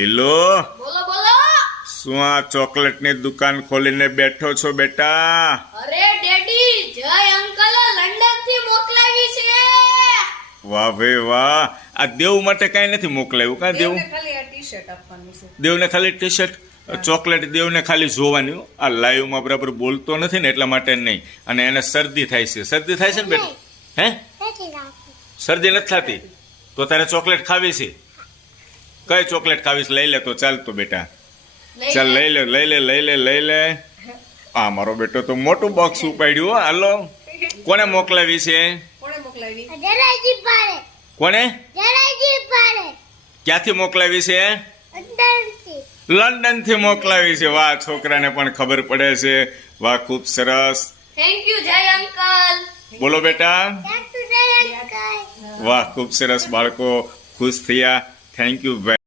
Hello, બોલો બોલો. શું આ ચોકલેટની દુકાન ખોલીને બેઠો છો બેટા? અરે ડેડી, જય અંકલ લંડન થી મોકલાવી છે. વાહ ભાઈ વાહ. આ દેવ માટે કઈ નથી મોકલાયું? કા દેવ? ખાલી આ ટી-શર્ટ આપવાનું છે. દેવને ખાલી ટી શર્ટ, ચોકલેટ દેવને ખાલી જોવાની હો. આ લાઈવમાં બરાબર બોલતો નથી ને એટલા માટે નહીં. અને એને શરદી થાય છે. શરદી થાય છે ને બેટા? હે? શરદી નથી થતી? તો તારે ચોકલેટ ખાવી છે? કઈ ચોકલેટ ખાવીશ? લઈ લે તો. ચાલ તો બેટા, ચાલ લઈ લે લઈ લે લઈ લે લઈ લે. આ મારો બેટો તો મોટું બોક્સ ઉપાડ્યું હો. હાલો, કોને મોકલાવી છે? કોણે મોકલાવી? જરાજી પાડે, કોને? જરાજી પાડે, ક્યાંથી મોકલાવી છે? અંદરથી. લંડન થી મોકલાવી છે. વાહ, છોકરાને પણ ખબર પડે છે. વાહ, ખૂબ સરસ. થેન્ક યુ જય અંકલ. બોલો બેટા. જાતું જાય અંકલ. વાહ, ખૂબ સરસ. બાળકો ખુશ થયા. Thank you.